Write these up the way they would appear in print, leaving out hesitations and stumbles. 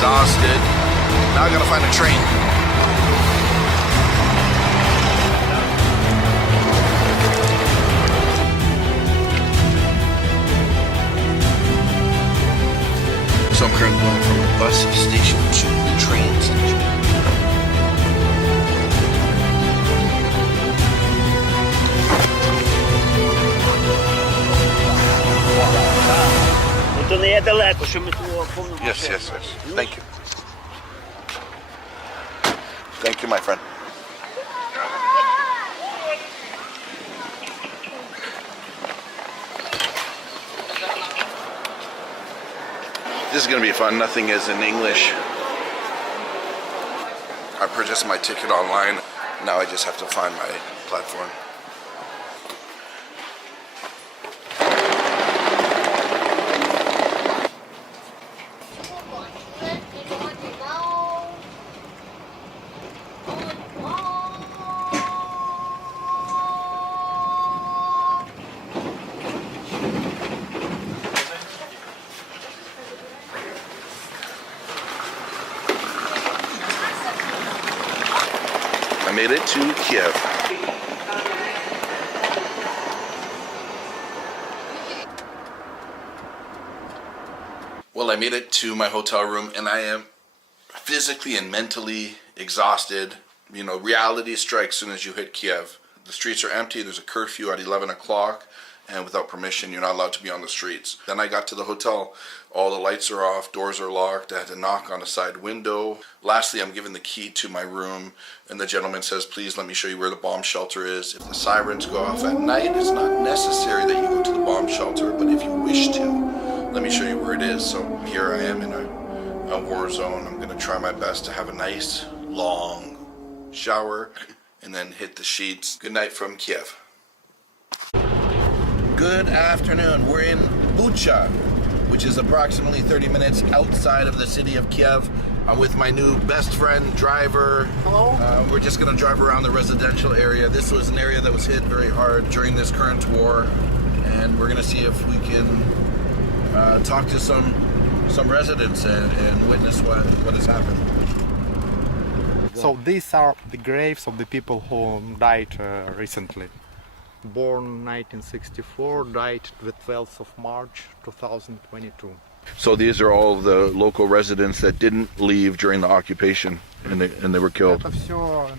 exhausted. Now I gotta find a train. So I'm currently going from the bus station to the train station. То не є далеко, що ми того повну. Yes. Thank you. Thank you, my friend. This is going to be fun. Nothing is in English. I purchased my ticket online. Now I just have to find my platform. I made it to Kiev. Well, I made it to my hotel room and I am physically and mentally exhausted. You know, reality strikes soon as you hit Kiev. The streets are empty. There's a curfew at 11 o'clock. And without permission, you're not allowed to be on the streets. Then I got to the hotel. All the lights are off, doors are locked. I had to knock on a side window. Lastly, I'm given the key to my room, and the gentleman says, please let me show you where the bomb shelter is. If the sirens go off at night, it's not necessary that you go to the bomb shelter, but if you wish to, let me show you where it is. So here I am in a war zone. I'm gonna try my best to have a nice, long shower, and then hit the sheets. Good night from Kiev. Good afternoon. We're in Bucha, which is approximately 30 minutes outside of the city of Kiev. I'm with my new best friend, driver. Hello. We're just going to drive around the residential area. This was an area that was hit very hard during this current war, and we're going to see if we can talk to some residents and witness what has happened. So these are the graves of the people who died recently. Born 1964, died the 12th of March 2022. So these are all the local residents that didn't leave during the occupation and they were killed. Это все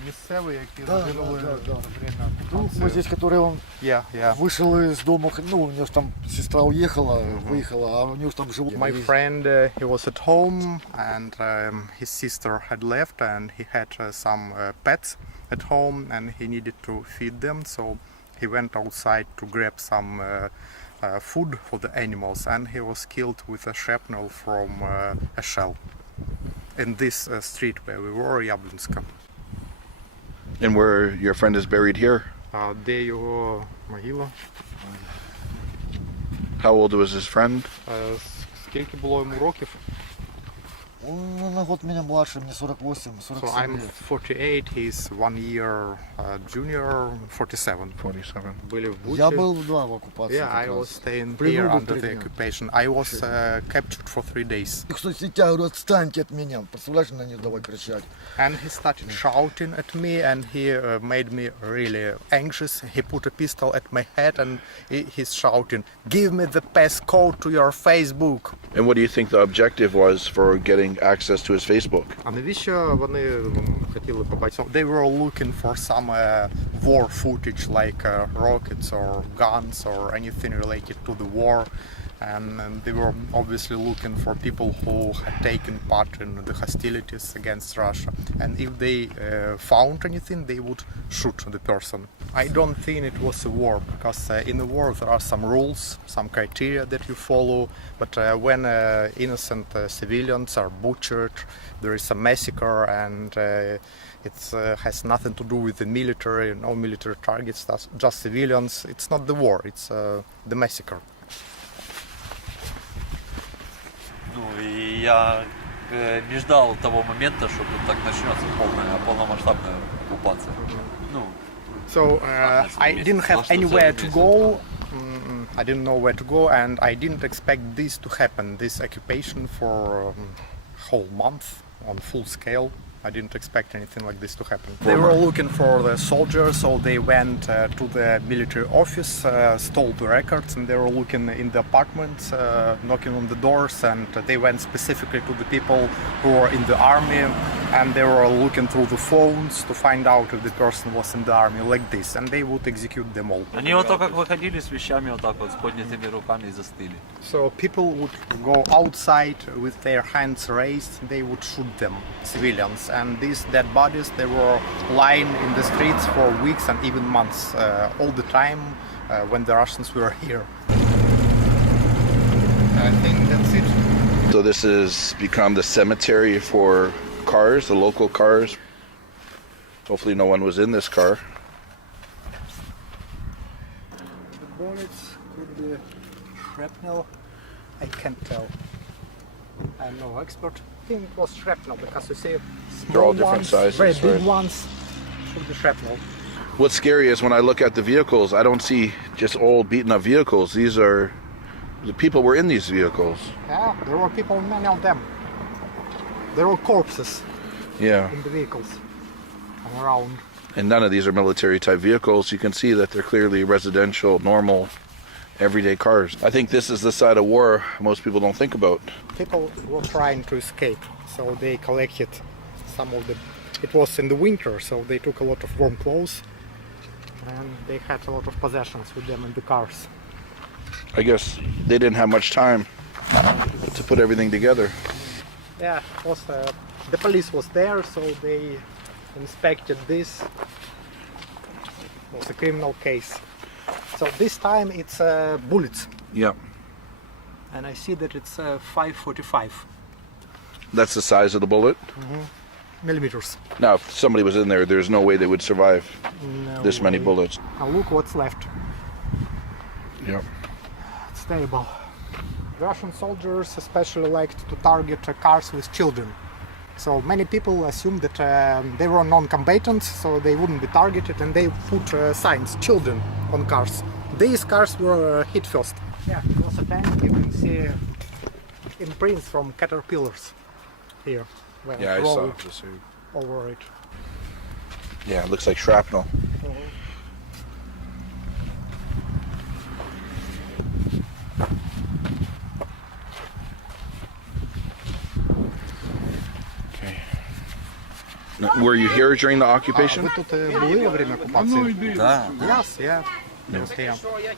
місцеві, які загинули во время Друг оккупации. мой здесь, который он Yeah. вышел из дома, ну, у него там сестра уехала, выехала, а у него там живут. My friend, he was at home and his sister had left and he had some pets at home and he needed to feed them, so he went outside to grab some food for the animals and he was killed with a shrapnel from a shell in this street where we were, Яблонска. And where your friend is buried here? Де його могила? How old was his friend? Скільки було йому років? Он на год меня младше, мне 48, So 47 I'm лет. 48, he's 1 year junior, 47. 47. Были в Буче. Я был, да, в оккупации. Yeah, I как was раз. staying Плену here был under 3 the дня. occupation. I was captured for 3 days. Их что сетя, говорю, отстаньте от меня. Представляешь, на них давай кричать. And he started shouting at me and he made me really anxious. He put a pistol at my head and he's shouting, "Give me the passcode to your Facebook." And what do you think the objective was for getting access to his Facebook? А навіщо вони хотіли побачити? They were looking for some war footage like rockets or guns or anything related to the war. And they were obviously looking for people who had taken part in the hostilities against Russia. And if they found anything, they would shoot the person. I don't think it was a war, because in the war there are some rules, some criteria that you follow. But when innocent civilians are butchered, there is a massacre, and it has nothing to do with the military, no military targets, just civilians. It's not the war, it's the massacre. Ну и я не ждал того момента, что тут так начнется полномасштабная оккупация. Ну, So I didn't have anywhere to go. I didn't know where to go, and I didn't expect this to happen. This occupation for whole month on full scale. I didn't expect anything like this to happen. They were looking for the soldiers, so they went to the military office, stole the records, and they were looking in the apartments, knocking on the doors, and they went specifically to the people who were in the army, and they were looking through the phones to find out if the person was in the army, like this, and they would execute them all. Они вот так как выходили с вещами вот так вот с поднятыми руками и застыли. So people would go outside with their hands raised, they would shoot them, civilians. And these dead bodies, they were lying in the streets for weeks and even months, all the time when the Russians were here. I think that's it. So this has become the cemetery for cars, the local cars. Hopefully no one was in this car. The bullets could be shrapnel. I can't tell. I'm no expert. I think it was shrapnel because you see They're all small different ones, sizes, very big right? ones should be shrapnel. What's scary is when I look at the vehicles, I don't see just old beaten up vehicles. These are, the people were in these vehicles. Yeah, there were people, many of them. There were corpses Yeah. in the vehicles and around. And none of these are military type vehicles. You can see that they're clearly residential, normal, everyday cars. I think this is the side of war most people don't think about. People were trying to escape, so they collected some of the. It was in the winter, so they took a lot of warm clothes, and they had a lot of possessions with them in the cars. I guess they didn't have much time to put everything together. Yeah, it was, the police was there, so they inspected this. It was a criminal case. So this time it's bullets, Yeah. and I see that it's 545 That's the size of the bullet. millimeters. Now, if somebody was in there, there's no way they would survive No this many way. bullets. Now look what's left. Yeah. It's terrible. Russian soldiers especially liked to target cars with children. So many people assumed that they were non-combatants, so they wouldn't be targeted, and they put signs, children, on cars. These cars were hit first. Yeah, it was a tank. You can see imprints from caterpillars here. Where Yeah, it I saw rolled this. over it. Yeah, it looks like shrapnel. Okay. Now, were you here during the occupation? Ви тут були во время окупації? Да. Yes, yeah. I was here.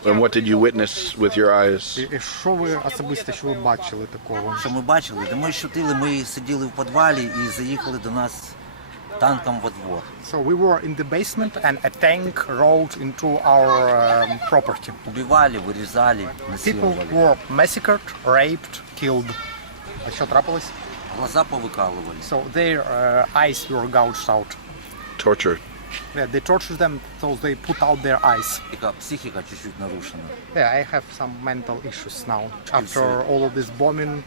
And what did you witness with your eyes? І що ви особисто, що ви бачили такого? Що ми бачили, де ми шутили, ми сиділи в підвалі і заїхали до нас танком во двор. So we were in the basement and a tank rolled into our property. Убивали, вирізали, People насилували. were massacred, raped, killed. А що трапилось? Глаза повикалували. So their eyes were gouged out. Torture. Yeah, they tortured them, so they put out their eyes. Така психіка чуть-чуть нарушена. Yeah, I have some mental issues now after all of this bombing.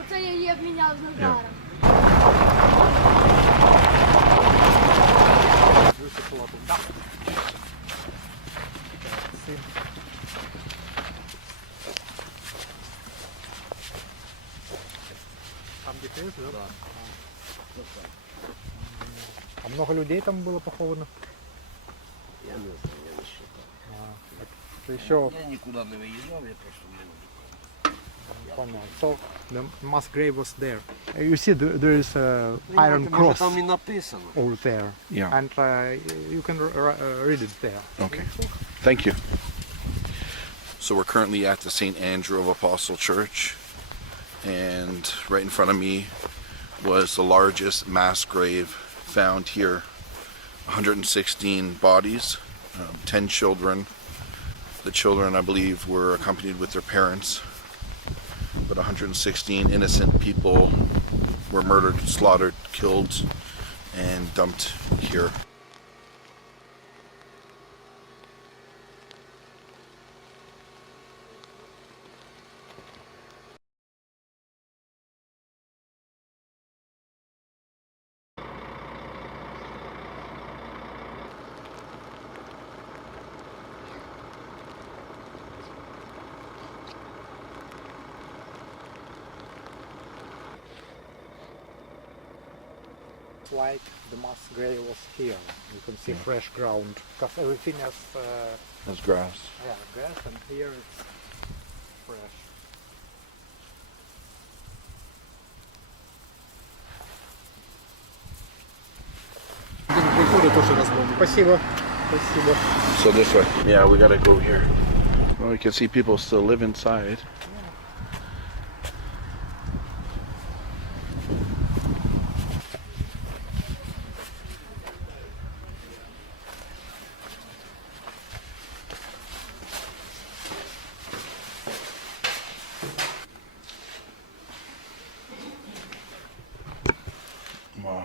Оце я її обміняв з Назаром. Там где-то есть, да? А много людей там было поховано? Я не знаю, я не считав. Еще Я нікуди не виїжджав, я просто не. So the mass grave was there. You see, there is a iron cross Там і написано. over there, Yeah. and you can read it there. Okay. Thank you. So we're currently at the St. Andrew of Apostle Church, and right in front of me was the largest mass grave found here. 116 bodies, 10 children. The children, I believe, were accompanied with their parents. But 116 innocent people were murdered, slaughtered, killed, and dumped here. looked like the mass grave was here. You can see fresh ground because everything is That's grass. grass, and here it's fresh. Спасибо. Спасибо. So this way. Yeah, we gotta go here. Well, you can see people still live inside. Wow.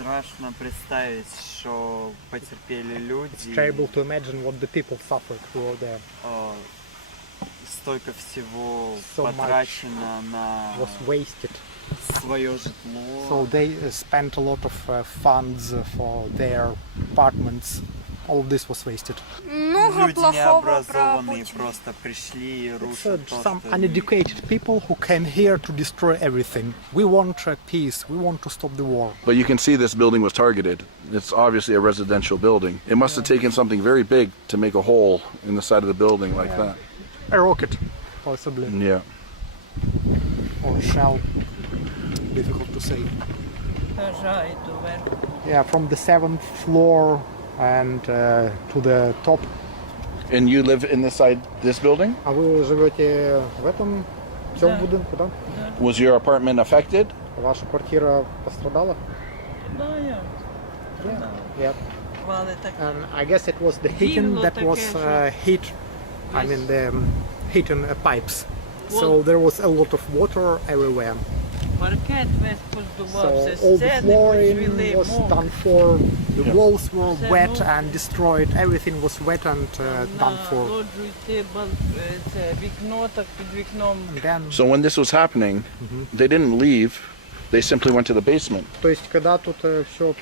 Страшно представить, що потерпіли люди. It's terrible to imagine what the people suffered who were there. Столько всего So much потрачено на was wasted. свое житло. So they spent a lot of funds for their apartments. All of this was wasted. Много Люди плохого про необразованные Путина. просто пришли и It's рушат то, some что... uneducated people who came here to destroy everything. We want peace. We want to stop the war. But you can see this building was targeted. It's obviously a residential building. It must have taken something very big to make a hole in the side of the building like that. A rocket, possibly, Yeah. or shell. Difficult to say. Yeah, from the 7th floor and to the top. And you live inside this building? А вы живете в этом будинку, да? Was your apartment affected? Ваша квартира пострадала? Yeah. And I guess it was the heating that was heat. I mean the heating pipes. So there was a lot of water everywhere. Паркет весь So поздувався, all the стіни flooring поцвіли, was мокрі. done for. The Yeah. walls were wet and destroyed. Everything was wet and done На for. лоджу йти, це вікно, так під вікном. And then, So when this was happening, they didn't leave. They simply went to the basement. то есть, когда тут все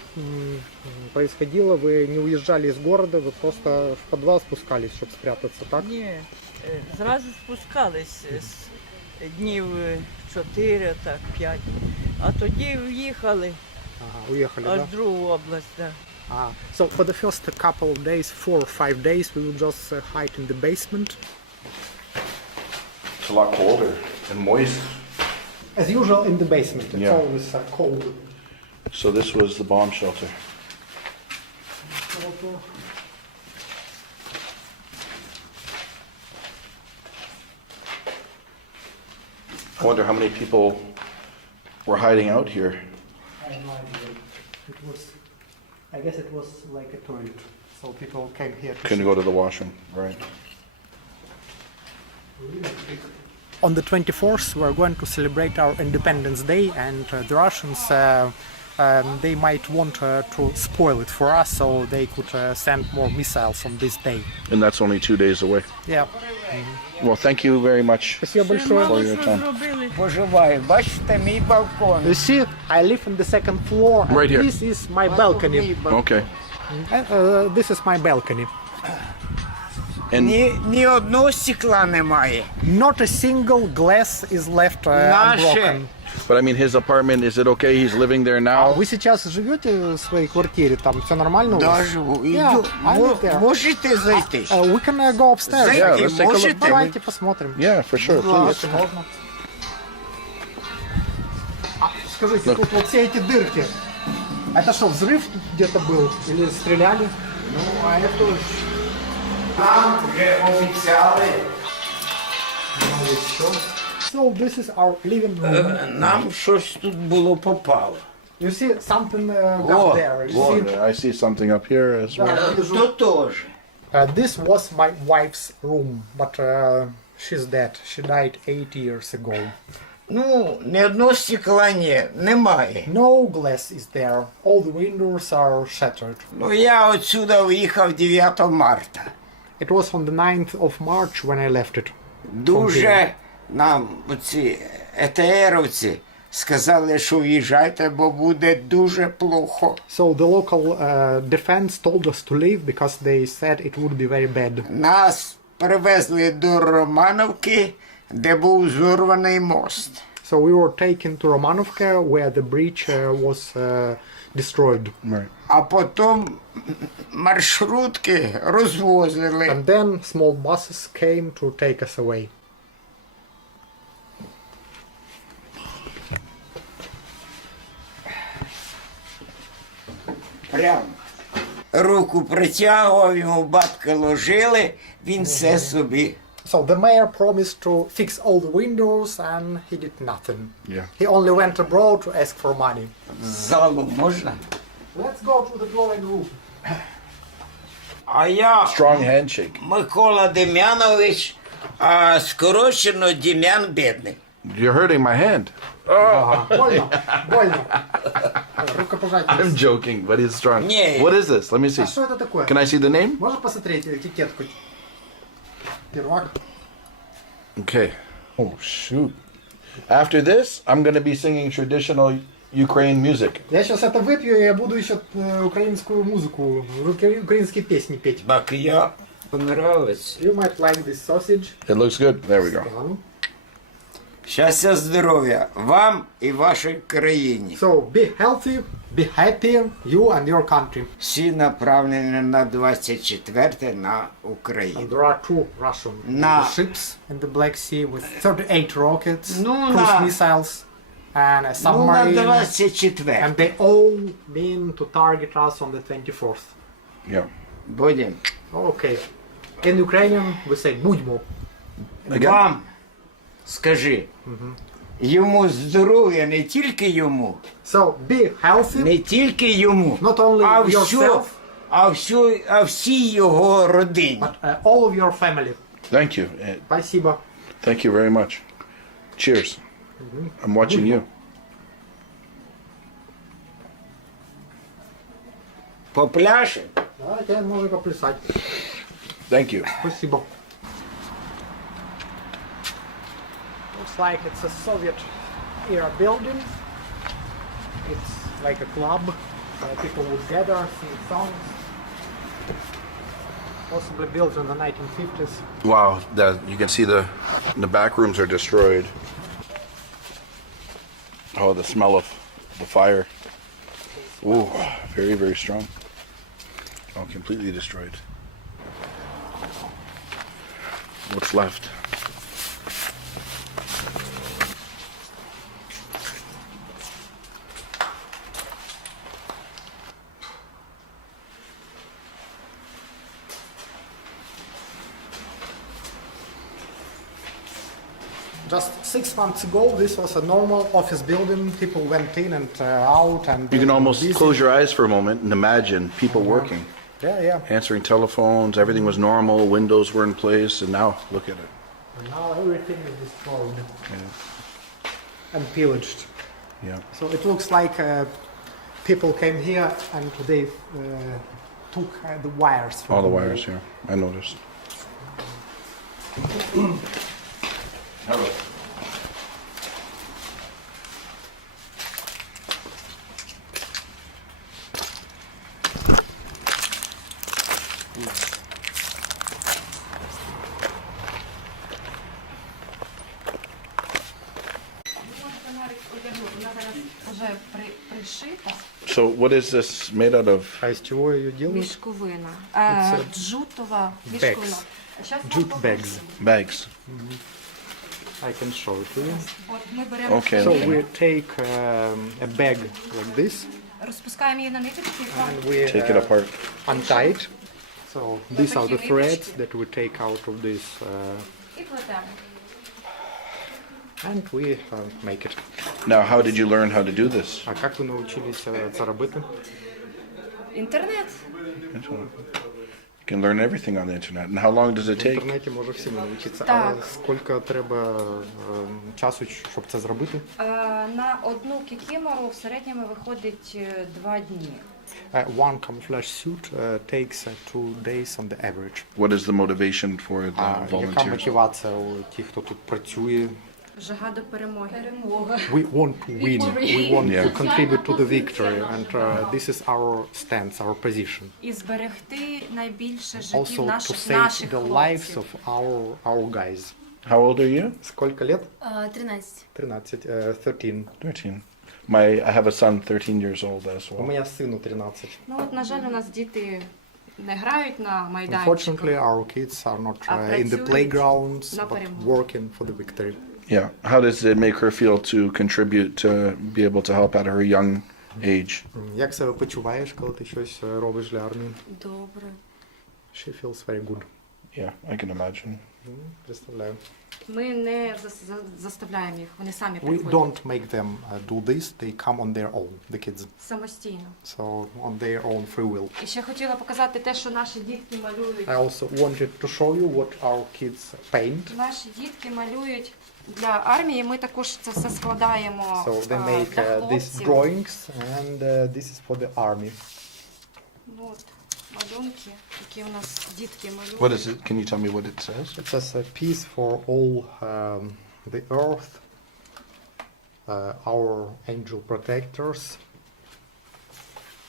происходило, вы не уезжали из города, вы просто в подвал спускались, чтобы спрятаться, так? Ні, зразу спускались з днів 4, так, 5. А тоді в'їхали Ага, уехали, аж да? в другу область. Да. So for the first couple of days, 4 or 5 days, we would just hide in the basement. It's a lot colder and moist. As usual in the basement, it's Yeah. always cold. So this was the bomb shelter. I wonder how many people were hiding out here. I have no idea. It was, I guess it was like a toilet, so people came here to Couldn't go to the washroom, right? On the 24th, we're going to celebrate our Independence Day, and the Russians, they might want to spoil it for us, so they could send more missiles on this day. And that's only 2 days away. Yeah. Well, thank you very much Спасибо большое. for your time. Поживаю. Бачите, мій балкон. You see, I live on the second floor, and Right here. this is my balcony. Okay. This is my balcony. And Ні одного стекла немає. Not a single glass is left unbroken. but I mean, his apartment, is it okay? He's living there now? Вы сейчас живете в своей квартире, там все нормально у вас? Да, живу. Yeah, Іду. I live there. Можете зайти? We can go upstairs. Зайти Yeah, let's take a look. можете? Давайте посмотрим. Yeah, for sure, please. Если можно. Скажите, тут вот все эти дырки, это что, взрыв тут где-то был? Или стреляли? Ну, а это ж нам вже обіцяли. So this is our living room. Нам щось тут було попало. You see something up there. You see? I see something up here as well. Да, вижу. То теж. This was my wife's room, but she's dead. She died 8 years ago. Ну, ні одного стекла немає. No glass is there. All the windows are shattered. Ну, я отсюда виїхав 9 марта. It was on the 9th of March when I left it. Дуже нам оці ЕТРовці сказали, що в'їжджайте, бо буде дуже плохо. So the local defense told us to leave because they said it would be very bad. Нас привезли до Романовки, де був зорваний мост. So we were taken to Romanovka where the bridge was destroyed. Right. А потім маршрутки розвозили. And then small buses came to take us away. Прямо. Руку притягував, йому бабки ложили, він все собі. So the mayor promised to fix all the windows and he did nothing. Yeah. He only went abroad to ask for money. З залу можна? Let's go to the drawing room. А я Strong handshake. Микола Дем'янович, а скорочено Дем'ян Бідний. You're hurting my hand. Больно, больно. Рукопожатие. I'm joking, but it's strong. Не. What is this? Let me see. А что это такое? Can I see the name? Можно посмотреть этикетку? Первак. Okay. Oh, shoot. After this, I'm going to be singing traditional Ukraine music. Я сейчас это выпью, и я буду еще украинскую музыку, украинские песни петь. Так я понравиться. You might like this sausage. It looks good. There we go. Щастя, здоров'я вам і вашій країні. So be healthy, be happy, you and your country. Всі направлені на 24 на And Україну. there are two Russian На- ships in the Black Sea with 38 rockets, Ну, cruise на- missiles, and a Ну, на submarine. 24. And they all mean to target us on the 24th. Yeah. Будем. Okay. In Ukrainian we say будьмо. Again? Вам скажи. Йому здоров'я, не тільки йому. So be healthy, Не тільки йому. not only А yourself, а всій його родині. but all of your family. Thank you. Спасибо. Thank you very much. Cheers. I'm watching you. По пляші. Давайте можно поплясать. Thank you. Спасибо. Looks like it's a Soviet era building. It's like a club where people would gather, sing songs. Possibly built in the 1950s. Wow, you can see the back rooms are destroyed. Oh, the smell of the fire. Ooh, very, very strong. Oh, completely destroyed. What's left? Just 6 months ago, this was a normal office building. People went in and out, and You can almost busy. close your eyes for a moment and imagine people working, Yeah. answering telephones, everything was normal, windows were in place, and now look at it. And now everything is destroyed and pillaged. Yeah. So it looks like people came here and they took the wires. From All the wires here. I noticed. Hello. Вже пришита So what is this made out of? А из чего ее делают? мішковина, Це джутова bags. мішковина. Щас вам Jute покажу. bags. Bags. I can show it to you. От ми беремо Okay. So we take a bag like this розпускаємо її на ниточки and we Take it apart. untie it. So these are the threads that we take out of this і плетемо. and we make it. Now, how did you learn how to do this? А как вы научились це робити? Інтернет. You can learn everything on the internet. And how long does it В take? інтернеті може всім навчитися. Так. А скільки треба часу, щоб це зробити? На одну кікімору в середньому виходить 2 дні. One camouflage suit takes 2 days on the average. What is the motivation for the Яка volunteers? мотивація у тих, хто тут працює? Жага до перемоги. We want to win. We want Yeah. to contribute to the victory, and this is our stance, our position. І зберегти найбільше життів Also to наших save the lives хлопців. of our guys. How old are you? Сколько лет? 13. 13. 13. 13. I have a son 13 years old as У well. меня сыну 13. Ну от, на жаль, у нас діти не грають на Unfortunately, майданчиках. our kids are not А in the працюють playgrounds, на but перемогу. working for the victory. Yeah. How does it make her feel to contribute to be able to help at her young age? Як себе почуваєш, коли ти щось робиш для армії? Добре. She feels very good. Yeah, I can imagine. Представляю. Ми не заставляємо їх, вони самі We приходять don't make them do this. They come on their own, the kids. самостійно. So on their own free will. І ще хотіла показати те, що наші дітки малюють. I also wanted to show you what our kids paint. Наші дітки малюють для армії. Ми також це все складаємо So they make для these хлопців. drawings, and this is for the army. Ну, от, малюнки, які у нас дітки малюють. What is it? Can you tell me what it says? It says a peace for all the earth, our angel protectors.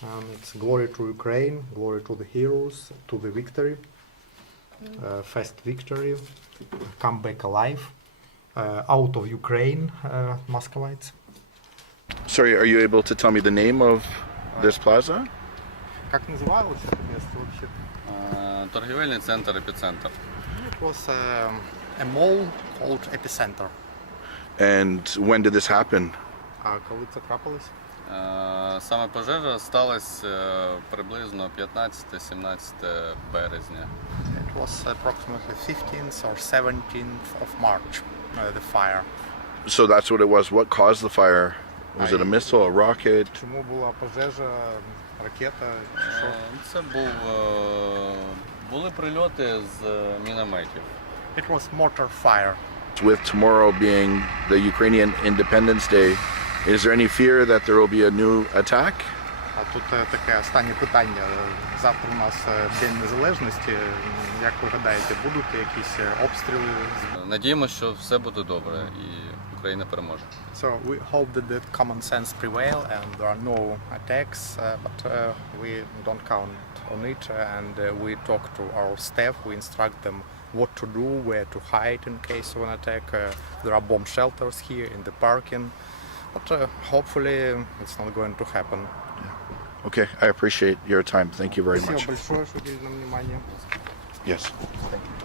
And it's glory to Ukraine, glory to the heroes, to the victory, fast victory, come back alive, out of Ukraine, Muscovites. Sorry, are you able to tell me the name of this plaza? Как называлось это место вообще? Торгівельний центр «Епіцентр». It was a mall called Epicenter. And when did this happen? А коли це трапилось? Саме пожежа сталася приблизно 15-17 березня. It was approximately 15th or 17th of March, the fire. So that's what it was. What caused the fire? Was it a missile, a rocket? Чому була пожежа, ракета, що? Це були прильоти з мінометів. It was mortar fire. With tomorrow being the Ukrainian Independence Day, is there any fear that there will be a new attack? А тут таке останнє питання. Завтра у нас День Незалежності. Як ви гадаєте, будуть якісь обстріли? Надіємося, що все буде добре і Україна переможе. So we hope that the common sense prevail and there are no attacks, but we don't count on it, and we talk to our staff, we instruct them what to do, where to hide in case of an attack. There are bomb shelters here in the parking, but hopefully it's not going to happen. Okay, I appreciate your time. Thank you very Спасибо much. большое, что уделили нам внимание. Yes. Thank you.